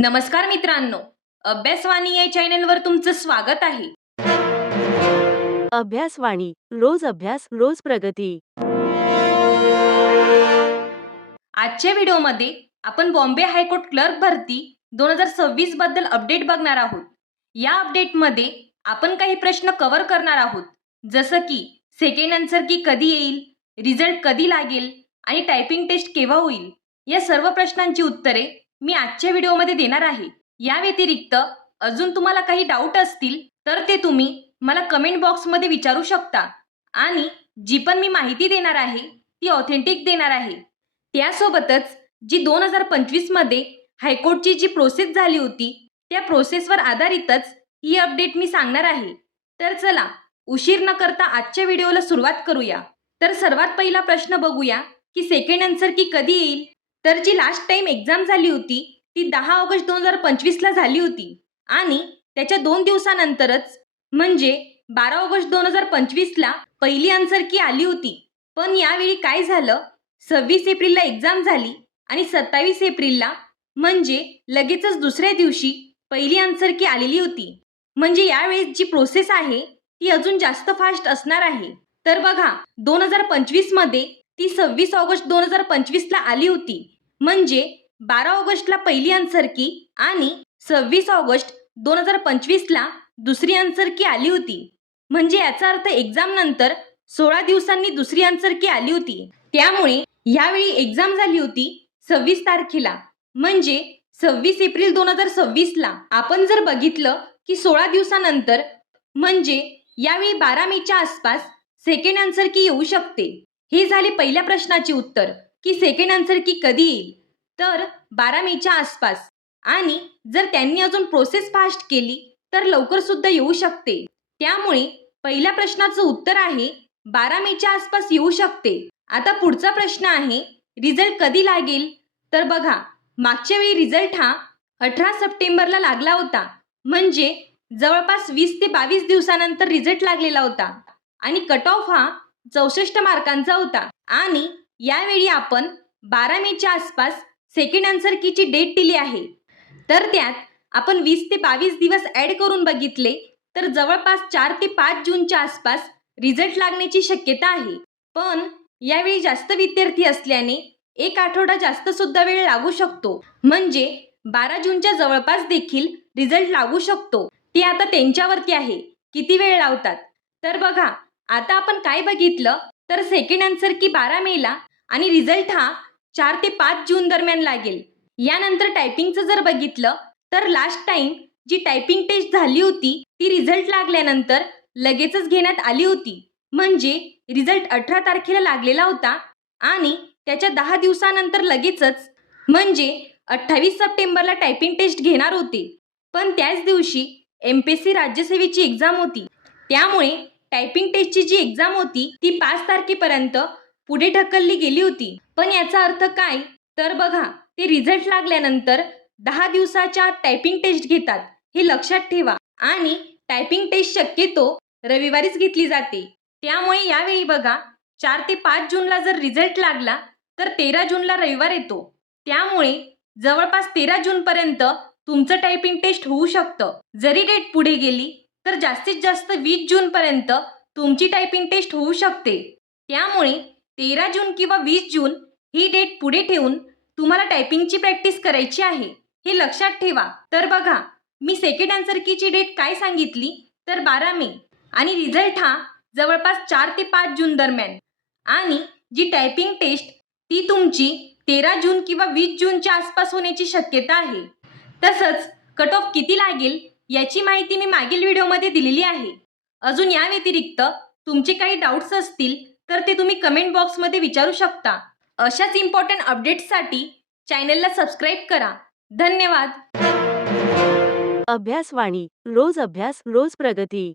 नमस्कार मित्रांनो, अभ्यासवाणी या चॅनलवर तुमचं स्वागत आहे. अभ्यासवाणी रोज अभ्यास रोज प्रगती. आजच्या व्हिडिओमध्ये आपण बॉम्बे हायकोर्ट क्लर्क भरती 2026 बद्दल अपडेट बघणार आहोत. या अपडेटमध्ये आपण काही प्रश्न कव्हर करणार आहोत, जसं की सेकंड आन्सर की कधी येईल, रिझल्ट कधी लागेल आणि टायपिंग टेस्ट केव्हा होईल. या सर्व प्रश्नांची उत्तरे मी आजच्या व्हिडिओमध्ये देणार आहे. या व्यतिरिक्त अजून तुम्हाला काही डाऊट असतील तर ते तुम्ही मला कमेंट बॉक्समध्ये विचारू शकता आणि जी पण मी माहिती देणार आहे ती ऑथेंटिक देणार आहे. त्यासोबतच जी 2025 मध्ये हायकोर्टची जी प्रोसेस झाली होती त्या प्रोसेसवर आधारितच ही अपडेट मी सांगणार आहे. तर चला उशीर न करता आजच्या व्हिडिओला सुरुवात करूया. तर सर्वात पहिला प्रश्न बघूया की सेकंड आन्सर की कधी येईल. तर जी लास्ट टाइम एक्झाम झाली होती ती 10 ऑगस्ट 2025 ला झाली होती आणि त्याच्या 2 दिवसानंतरच म्हणजे 12 ऑगस्ट 2025 ला पहिली आन्सर की आली होती. पण यावेळी काय झालं, 26 एप्रिलला एक्झाम झाली आणि 27 एप्रिलला म्हणजे लगेचच दुसऱ्या दिवशी पहिली आन्सर की आलेली होती. म्हणजे यावेळेस जी प्रोसेस आहे ती अजून जास्त फास्ट असणार आहे. तर बघा 2025 मध्ये ती 26 ऑगस्ट 2025 ला आली होती, म्हणजे 12 ऑगस्टला पहिली आन्सर की आणि 26 ऑगस्ट 2025 ला दुसरी आन्सर की आली होती. म्हणजे याचा अर्थ एक्झाम नंतर 16 दिवसांनी दुसरी आन्सर की आली होती. त्यामुळे यावेळी एक्झाम झाली होती 26 तारखेला, म्हणजे 26 एप्रिल 2026 ला. आपण जर बघितलं की 16 दिवसानंतर म्हणजे यावेळी 12 मेच्या आसपास सेकंड आन्सर की येऊ शकते. हे झाले पहिल्या प्रश्नाचे उत्तर की सेकंड आन्सर की कधी येईल. तर 12 मेच्या आसपास. आणि जर त्यांनी अजून प्रोसेस फास्ट केली तर लवकर सुद्धा येऊ शकते. त्यामुळे पहिल्या प्रश्नाचं उत्तर आहे 12 मेच्या आसपास येऊ शकते. आता पुढचा प्रश्न आहे रिझल्ट कधी लागेल. तर बघा मागच्या वेळी रिझल्ट हा 18 सप्टेंबरला लागला होता, म्हणजे जवळपास 20 ते 22 दिवसानंतर रिझल्ट लागलेला होता आणि कट ऑफ हा 64 मार्कांचा होता. आणि यावेळी आपण 12 मेच्या आसपास सेकंड आन्सर कीची डेट दिली आहे. तर त्यात आपण 20 ते 22 दिवस ॲड करून बघितले तर जवळपास 4 ते 5 जूनच्या आसपास रिझल्ट लागण्याची शक्यता आहे. पण यावेळी जास्त विद्यार्थी असल्याने एक आठवडा जास्त सुद्धा वेळ लागू शकतो, म्हणजे 12 जूनच्या जवळपास देखील रिझल्ट लागू शकतो. ते आता त्यांच्यावरती आहे किती वेळ लावतात. तर बघा आता आपण काय बघितलं तर सेकंड आन्सर की 12 मेला आणि रिझल्ट हा 4 ते 5 जून दरम्यान लागेल. यानंतर टायपिंगचं जर बघितलं तर लास्ट टाइम जी टायपिंग टेस्ट झाली होती ती रिझल्ट लागल्यानंतर लगेचच घेण्यात आली होती, म्हणजे रिझल्ट 18 तारखेला लागलेला होता आणि त्याच्या 10 दिवसानंतर लगेचच म्हणजे 28 सप्टेंबरला टायपिंग टेस्ट घेणार होते. पण त्याच दिवशी MPSC राज्यसेवेची एक्झाम होती, त्यामुळे टायपिंग टेस्टची जी एक्झाम होती ती 5 तारखेपर्यंत पुढे ढकलली गेली होती. पण याचा अर्थ काय, तर बघा ते रिझल्ट लागल्यानंतर 10 दिवसाच्या टायपिंग टेस्ट घेतात हे लक्षात ठेवा. आणि टायपिंग टेस्ट शक्यतो रविवारीच घेतली जाते. त्यामुळे यावेळी बघा 4 ते 5 जूनला जर रिझल्ट लागला तर 13 जूनला रविवार येतो. त्यामुळे जवळपास 13 जूनपर्यंत तुमचं टायपिंग टेस्ट होऊ शकतं. जरी डेट पुढे गेली तर जास्तीत जास्त 20 जूनपर्यंत तुमची टायपिंग टेस्ट होऊ शकते. त्यामुळे 13 जून किंवा 20 जून ही डेट पुढे ठेवून तुम्हाला टायपिंगची प्रॅक्टिस करायची आहे, हे लक्षात ठेवा. तर बघा मी सेकंड आन्सर कीची डेट काय सांगितली तर 12 मे आणि रिझल्ट हा जवळपास 4 ते 5 जून दरम्यान. आणि जी टायपिंग टेस्ट ती तुमची 13 जून किंवा 20 जूनच्या आसपास होण्याची शक्यता आहे. तसंच कट ऑफ किती लागेल याची माहिती मी मागील व्हिडिओमध्ये दिलेली आहे. अजून या व्यतिरिक्त तुमचे काही डाऊट्स असतील तर ते तुम्ही कमेंट बॉक्समध्ये विचारू शकता. अशाच इम्पॉर्टंट अपडेट्ससाठी चॅनलला सबस्क्राईब करा. धन्यवाद. अभ्यासवाणी रोज अभ्यास रोज प्रगती.